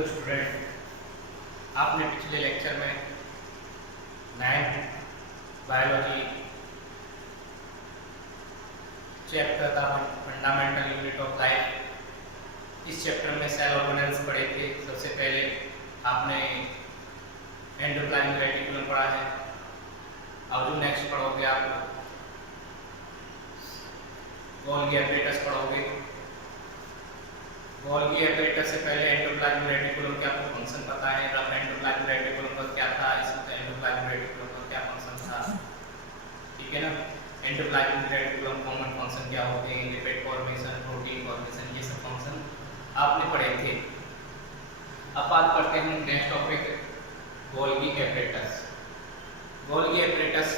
Hello student, आपने पिछले lecture में 9th बायोलॉजी चैप्टर था फंडामेंटल यूनिट ऑफ लाइफ। इस चैप्टर में सेल ऑर्गेनेल्स पढ़े थे। सबसे पहले आपने एंडोप्लाज्मिक रेटिकुलम पढ़ा है। अब जो नेक्स्ट पढ़ोगे आप गोल्गी एपरेटस पढ़ोगे। गोल्गी एपरेटस से पहले एंडोप्लाज्मिक रेटिकुलम के आपको फंक्शन पता है। रफ एंडोप्लाज्मिक रेटिकुलम का क्या था, इसमें एंडोप्लाज्मिक रेटिकुलम का क्या फंक्शन था, ठीक है ना। एंडोप्लाज्मिक रेटिकुलम कॉमन फंक्शन क्या होते हैं, लिपिड फॉर्मेशन, प्रोटीन फॉर्मेशन, ये सब फंक्शन आपने पढ़े थे। अब बात करते हैं next topic Golgi apparatus. Golgi apparatus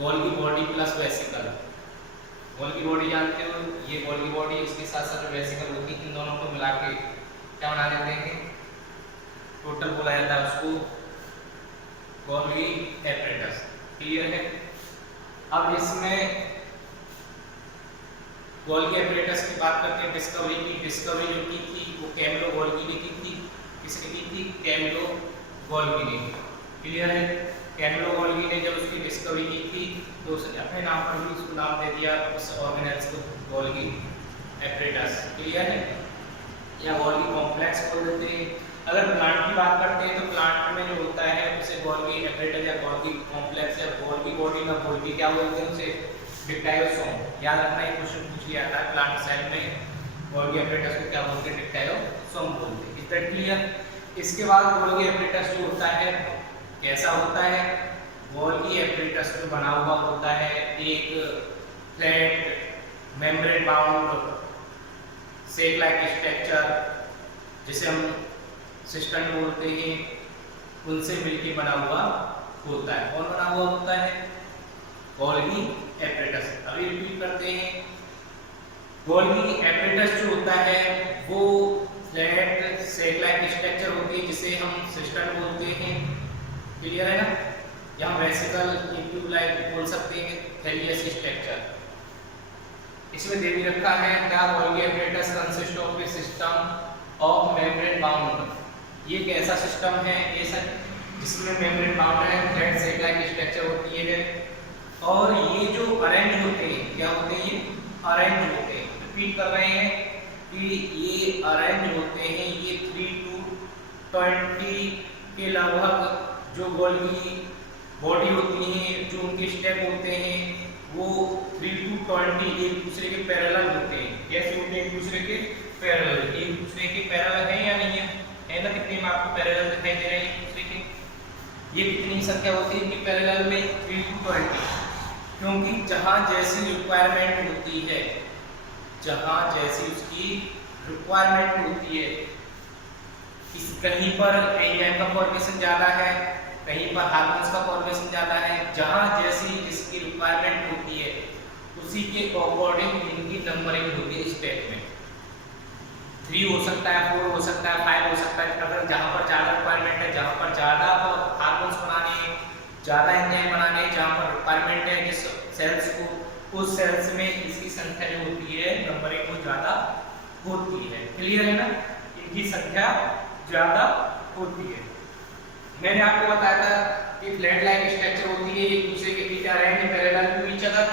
Golgi body plus vesicle. Golgi body जानते हो, ये गोल्गी बॉडी इसके साथ साथ जो वेसिकल होती है, इन दोनों को मिला के क्या बना देते हैं, टोटल बोला जाता है उसको गोल्गी एपरेटस। क्लियर है। अब इसमें गोल्गी एपरेटस की बात करते हैं डिस्कवरी की। डिस्कवरी जो की थी वो कैमिलो गोल्गी ने की थी। किसने की थी? कैमिलो गोल्गी ने। क्लियर है। कैमिलो गोल्गी ने जब उसकी डिस्कवरी की थी तो उसने अपने नाम पर भी उसको नाम दे दिया उस ऑर्गेनेल्स को, गोल्गी एपरेटस। क्लियर है। या गोल्गी कॉम्प्लेक्स बोल देते हैं। अगर प्लांट की बात करते हैं तो प्लांट में जो होता है उसे गोल्गी एपरेटस या गोल्गी कॉम्प्लेक्स या गोल्गी बॉडी में गोल्गी क्या बोलते हैं, उसे डिप्टाइलोसोम। याद रखना, ये क्वेश्चन पूछ लिया था प्लांट सेल में गोल्गी एपरेटस को क्या बोलते हैं, डिप्टाइलोसोम बोलते हैं। Is that clear. इसके बाद गोल्गी एपरेटस जो होता है कैसा होता है, गोल्गी एपरेटस में बना हुआ होता है एक फ्लैट मेम्ब्रेन बाउंड सेक लाइक स्ट्रक्चर, जिसे हम सिस्टम बोलते हैं, उनसे मिलकर बना हुआ होता है। कौन बना हुआ होता है? Golgi apparatus. अभी रिपीट करते हैं। गोल्गी एपरेटस जो होता है वो फ्लैट सेक लाइक स्ट्रक्चर होती है, जिसे हम सिस्टम बोलते हैं। क्लियर है ना। या हम वेसिकल ट्यूबलाइट बोल सकते हैं, थैलियस स्ट्रक्चर। इसमें दे भी रखा है क्या, Golgi apparatus consist of A system of membrane bound. ये कैसा सिस्टम है, ये सब जिसमें मेम्ब्रेन बाउंड है, फ्लैट सेक लाइक स्ट्रक्चर होती है। और ये जो अरेंज होते हैं, क्या होते हैं, ये अरेंज होते हैं। रिपीट कर रहे हैं कि ये अरेंज होते हैं। ये 3 to 20 के लगभग जो गोल्गी बॉडी होती है, जो उनके स्टेप होते हैं वो 3 to 20 एक दूसरे के पैरेलल होते हैं। कैसे होते हैं? एक दूसरे के पैरेलल। एक दूसरे के पैरेलल है या नहीं है ना। कितने में आपको पैरेलल दिखाई दे रहे हैं एक दूसरे के? ये कितनी संख्या होती है इनकी पैरेलल में? 3 to 20। क्योंकि जहां जैसी रिक्वायरमेंट होती है, जहां जैसी उसकी रिक्वायरमेंट होती है, कहीं पर एंजाइम का फॉर्मेशन ज्यादा है, कहीं पर हार्मोन्स का फॉर्मेशन ज्यादा है। जहां जैसी जिसकी रिक्वायरमेंट होती है उसी के अकॉर्डिंग इनकी नंबरिंग होती है स्टेप में। 3 हो सकता है, 4 हो सकता है, 5 हो सकता है। अगर जहां पर ज्यादा रिक्वायरमेंट है, जहां पर ज्यादा हार्मोन्स बनाने हैं, ज्यादा एंजाइम बनाने हैं, जहां पर रिक्वायरमेंट है जिस सेल्स को, उस सेल्स में इसकी संख्या जो होती है नंबरिंग वो ज्यादा होती है। क्लियर है ना। इनकी संख्या ज्यादा होती है। मैंने आपको बताया था कि फ्लैट लाइक स्ट्रक्चर होती है, एक दूसरे के बीच arrange parallel to each other.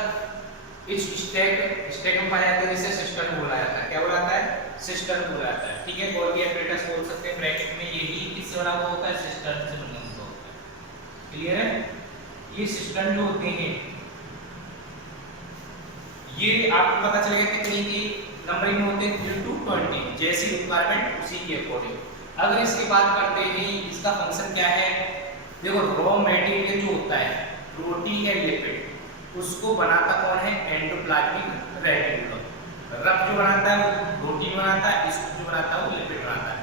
इस स्टेक में पाया जाता है, जिसे सिस्टम बोला जाता है। क्या बोला जाता है? सिस्टम बोला जाता है। ठीक है। गोल्गी एपरेटस बोल सकते हैं। ब्रैकेट में यही किससे बना हुआ होता है? सिस्टम से बना हुआ होता है। क्लियर है। ये सिस्टम जो होते हैं ये आपको पता चलेगा कितनी की नंबरिंग में होते हैं, 3 to 20 जैसी रिक्वायरमेंट उसी के अकॉर्डिंग। अगर इसकी बात करते हैं इसका फंक्शन क्या है, देखो रॉ मटेरियल जो होता है प्रोटीन या लिपिड, उसको बनाता कौन है? Endoplasmic reticulum. रफ जो बनाता है वो प्रोटीन बनाता है, इसको जो बनाता है वो लिपिड बनाता है।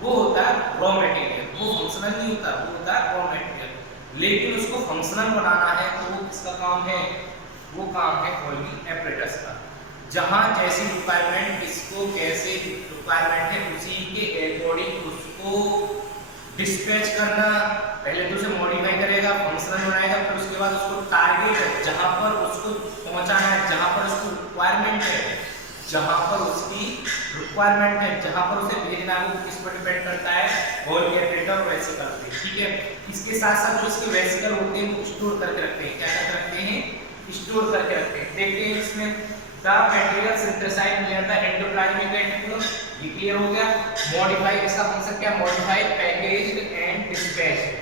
वो होता है रॉ मटेरियल। वो फंक्शनल नहीं होता, वो होता है रॉ मटेरियल। लेकिन उसको फंक्शनल बनाना है तो वो किसका काम है? वो काम है गोल्गी एपरेटस का। जहां जैसी रिक्वायरमेंट, किसको कैसे रिक्वायरमेंट है, उसी के अकॉर्डिंग उसको डिस्पैच करना। पहले तो उसे मॉडिफाई करेगा, फंक्शनल बनाएगा, फिर उसके बाद उसको टारगेट जहां पर उसको पहुंचाना है, जहां पर उसको रिक्वायरमेंट है, जहां पर उसकी रिक्वायरमेंट है, जहां पर उसे भेजना है वो किस पर डिपेंड करता है, गोल्गी एपरेटर और वेसिकल पे। ठीक है, इसके साथ साथ जो इसके वेसिकल होते हैं वो स्टोर करके रखते हैं। क्या करके रखते हैं? स्टोर करके रखते हैं। देखते हैं इसमें the material synthesised near the endoplasmic reticulum, ये क्लियर हो गया। मॉडिफाई, इसका फंक्शन क्या? Modify, packaged and dispatched,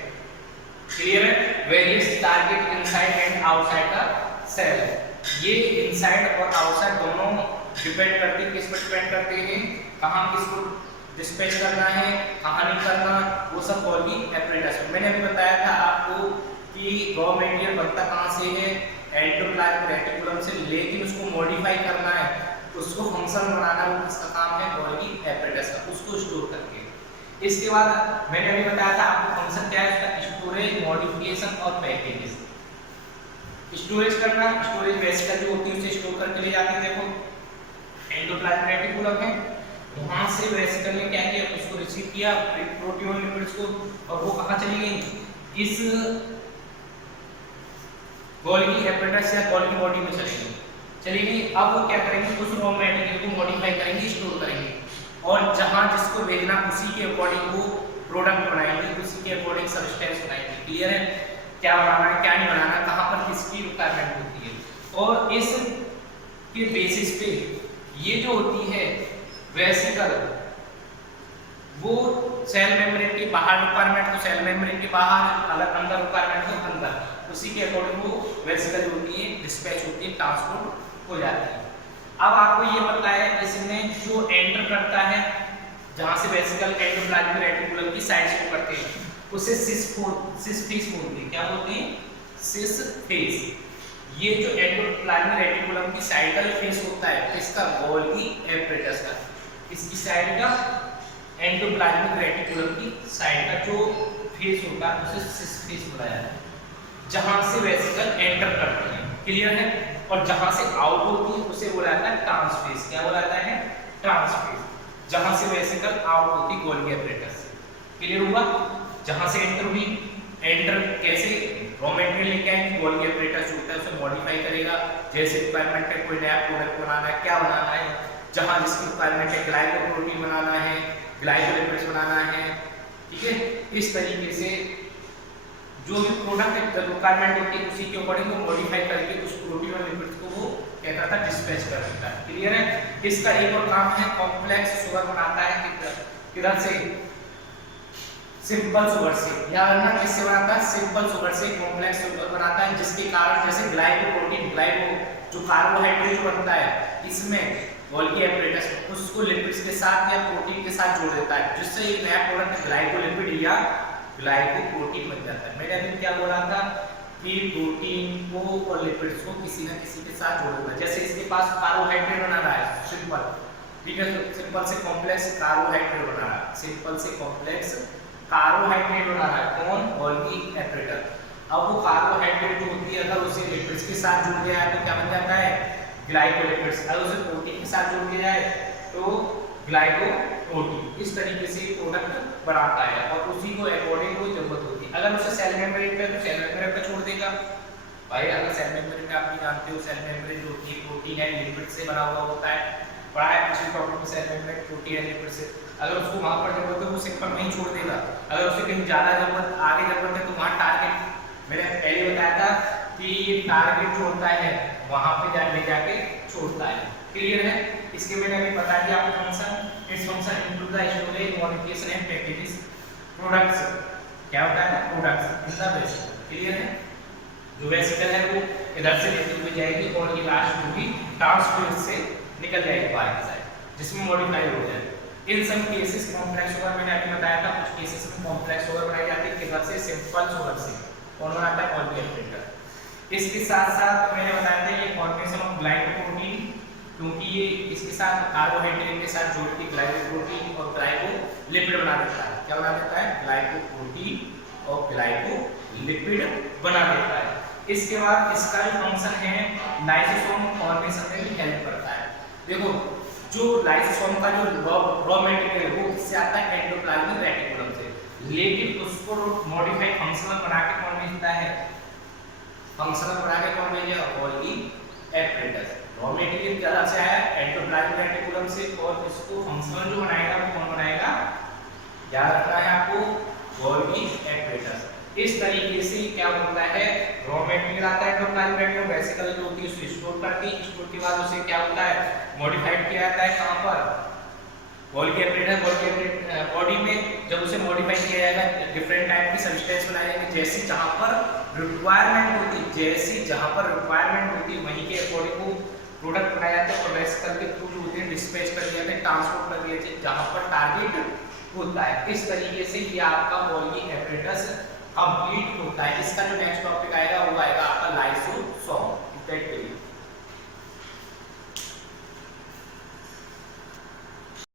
clear है। Various target inside and outside the cell, ये इनसाइड और आउटसाइड दोनों डिपेंड करते हैं, किस पर डिपेंड करते हैं, कहां किसको डिस्पैच करना है, कहां नहीं करना, वो सब गोल्गी एपरेटस। मैंने अभी बताया था आपको कि रॉ मटेरियल बनता कहां से है? एंडोप्लाज्मिक रेटिकुलम से, लेकिन उसको मॉडिफाई करना है, उसको फंक्शन बनाना, वो किसका काम है? गोल्गी एपरेटस का, उसको स्टोर करके। इसके बाद मैंने अभी बताया था आपको फंक्शन क्या है उसका? स्टोरेज, मॉडिफिकेशन और पैकेजिंग। स्टोरेज करना, स्टोरेज वेसिकल जो होती है उसे स्टोर करके ले जाते हैं। देखो एंडोप्लाज्मिक रेटिकुलम है, वहां से वेसिकल ने क्या किया? उसको रिसीव किया प्रोटीन और लिपिड्स को, और वो कहां चली गई? इस गोल्गी एपरेटस या गोल्गी बॉडी में चली गई। अब वो क्या करेंगे? उस रॉ मटेरियल को मॉडिफाई करेंगे, स्टोर करेंगे, और जहां जिसको भेजना उसी के अकॉर्डिंग वो प्रोडक्ट बनाएंगे, उसी के अकॉर्डिंग सब्सटेंस बनाएंगे। क्लियर है? क्या बनाना है, क्या नहीं बनाना, कहां पर किसकी रिक्वायरमेंट होती है, और इस के बेसिस पे ये जो होती है वेसिकल, वो सेल मेम्ब्रेन के बाहर रिक्वायरमेंट तो सेल मेम्ब्रेन के बाहर, अलग अंदर रिक्वायरमेंट तो अंदर, उसी के अकॉर्डिंग वो वेसिकल जो होती है डिस्पैच होती है, ट्रांसपोर्ट हो जाती है। अब आपको ये बताया इसमें जो एंटर करता है, जहां से वेसिकल एंडोप्लाज्मिक रेटिकुलम की साइड से करते हैं, उसे सिस फेस बोलते हैं। क्या बोलते हैं? Cis face. ये जो एंडोप्लाज्मिक रेटिकुलम की साइड का जो फेस होता है किसका? गोल्गी एपरेटस का। इसकी साइड का एंडोप्लाज्मिक रेटिकुलम की साइड का जो फेस होता है उसे सिस फेस बोला जाता है, जहां से वेसिकल एंटर करते हैं। क्लियर है? और जहां से आउट होती है उसे बोला जाता है ट्रांसफेस। क्या बोला जाता है? ट्रांसफेस। जहां से वेसिकल आउट होती गोल्गी एपरेटस से। क्लियर हुआ? जहां से एंटर हुई, एंटर कैसे? रॉ मटेरियल लेके आएंगे, गोल्गी एपरेटस जो होता है उसे मॉडिफाई करेगा, जैसे रिक्वायरमेंट है कोई नया प्रोडक्ट बनाना है, क्या बनाना है, जहां जिसकी रिक्वायरमेंट है ग्लाइकोप्रोटीन बनाना है, ग्लाइकोलिपिड्स बनाना है। ठीक है, इस तरीके से जो भी प्रोडक्ट रिक्वायरमेंट होती है उसी के अकॉर्डिंग वो मॉडिफाई करके उस प्रोटीन और लिपिड्स को वो क्या करता है? डिस्पैच कर देता है। क्लियर है? इसका एक और काम है, कॉम्प्लेक्स शुगर बनाता है, किधर से? सिंपल शुगर से। याद रखना किससे बनाता है? सिंपल शुगर से कॉम्प्लेक्स शुगर बनाता है, जिसके कारण जैसे ग्लाइकोप्रोटीन, जो कार्बोहाइड्रेट बनता है इसमें गोल्गी एपरेटस उसको लिपिड्स के साथ या प्रोटीन के साथ जोड़ देता है, जिससे एक नया प्रोडक्ट ग्लाइकोलिपिड या ग्लाइकोप्रोटीन बन जाता है। मैंने अभी क्या बोला था कि प्रोटीन को और लिपिड्स को किसी न किसी के साथ जोड़ना। जैसे इसके पास कार्बोहाइड्रेट बना रहा है सिंपल, ठीक है, तो सिंपल से कॉम्प्लेक्स कार्बोहाइड्रेट बना रहा है, सिंपल से कॉम्प्लेक्स कार्बोहाइड्रेट बना रहा है कौन? गोल्गी एपरेटर। अब वो कार्बोहाइड्रेट जो होती है अगर उसे लिपिड्स के साथ जुड़ गया है तो क्या बन जाता है? ग्लाइकोलिपिड्स। अगर उसे प्रोटीन के साथ जोड़ दिया जाए तो ग्लाइकोप्रोटीन। इस तरीके से प्रोडक्ट बनाता है और उसी को अकॉर्डिंग कोई जरूरत होती है। अगर उसे सेल मेम्ब्रेन पे तो सेल मेम्ब्रेन पे छोड़ देगा भाई। अगर सेल मेम्ब्रेन पे आप भी जानते हो सेल मेम्ब्रेन जो होती है प्रोटीन एंड लिपिड से बना हुआ होता है, पढ़ा है पिछले टॉपिक में cell membrane protein and lipid से। अगर उसको वहां पर जरूरत है वो सिंपल नहीं छोड़ देगा, अगर उसे कहीं ज्यादा जरूरत आगे जरूरत है तो वहां टारगेट, मैंने पहले बताया था कि ये टारगेट जो होता है वहां पे ले जाके छोड़ता है। क्लियर है? इसके मैंने अभी बता दिया आपको फंक्शन। इस function include the storage, modification and packages products. क्या होता है? Products in the vesicle. Clear है? जो वेसिकल है वो इधर से लेते हुए जाएगी और ये लास्ट में भी ट्रांसफेस से निकल जाएगी बाहर की साइड, जिसमें मॉडिफाई हो जाए। इन सम केसेस कॉम्प्लेक्स शुगर मैंने अभी बताया था, कुछ केसेस में कॉम्प्लेक्स शुगर बनाई जाती है किधर से? सिंपल शुगर से। कौन बनाता है? गोल्गी एपरेटर। इसके साथ साथ मैंने बताया था ये फॉर्मेशन ऑफ ग्लाइकोप्रोटीन, क्योंकि ये इसके साथ कार्बोहाइड्रेट के साथ जोड़ के ग्लाइकोप्रोटीन और ग्लाइकोलिपिड बना देता है। क्या बना देता है? ग्लाइकोप्रोटीन और ग्लाइकोलिपिड बना देता है। इसके बाद इसका जो फंक्शन है लाइसोसोम फॉर्मेशन में भी हेल्प करता है। देखो जो लाइसोसोम का जो रॉ मटेरियल है वो किससे आता है? एंडोप्लाज्मिक रेटिकुलम से, लेकिन उसको मॉडिफाई फंक्शनल बना के कौन भेजता है? फंक्शनल बना के कौन भेजेगा? Golgi apparatus. रॉ मटेरियल कहाँ से आया, एंडोप्लाज्मिक रेटिकुलम से, और इसको फंक्शनल जो बनाएगा वो कौन बनाएगा, याद रखना है आपको, गोल्गी एपरेटस। इस तरीके से क्या होता है, रॉ मटेरियल आता है एंडोप्लाज्मिक रेटिकुलम, वेसिकल जो होती है उसे स्टोर करती है, स्टोर के बाद उसे क्या होता है, मॉडिफाइड किया जाता है कहां पर, गोल्गी एपरेटस बॉडी में। जब उसे मॉडिफाई किया जाएगा डिफरेंट टाइप की सब्सटेंस बनाई जाएगी, जैसी जहां पर रिक्वायरमेंट होती, जैसी जहां पर रिक्वायरमेंट होती वहीं के अकॉर्डिंग वो प्रोडक्ट बनाया जाता है, और वेसिकल के थ्रू जो होते हैं डिस्पैच कर दिया जाता है, ट्रांसपोर्ट कर दिया जाता है जहां पर टारगेट होता है। इस तरीके से ये आपका गोल्गी एपरेटस कंप्लीट होता है। इसका जो नेक्स्ट टॉपिक आएगा वो आएगा आपका लाइसोसोम।